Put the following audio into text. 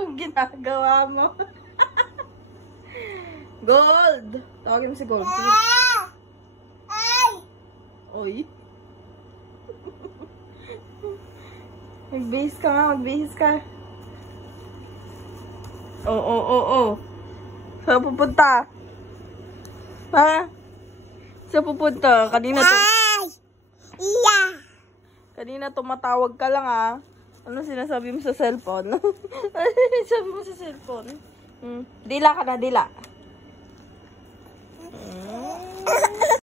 Anong ginagawa mo? Gold! Tawagin mo si Gold. Oy. Magbihis ka nga, magbihis ka. Oo. Saan pupunta? Ha? Saan pupunta? Kanina tumatawag ka lang ah. Ano sinasabi mo sa cellphone? Sabi mo sa cellphone? Dila ka na, dila.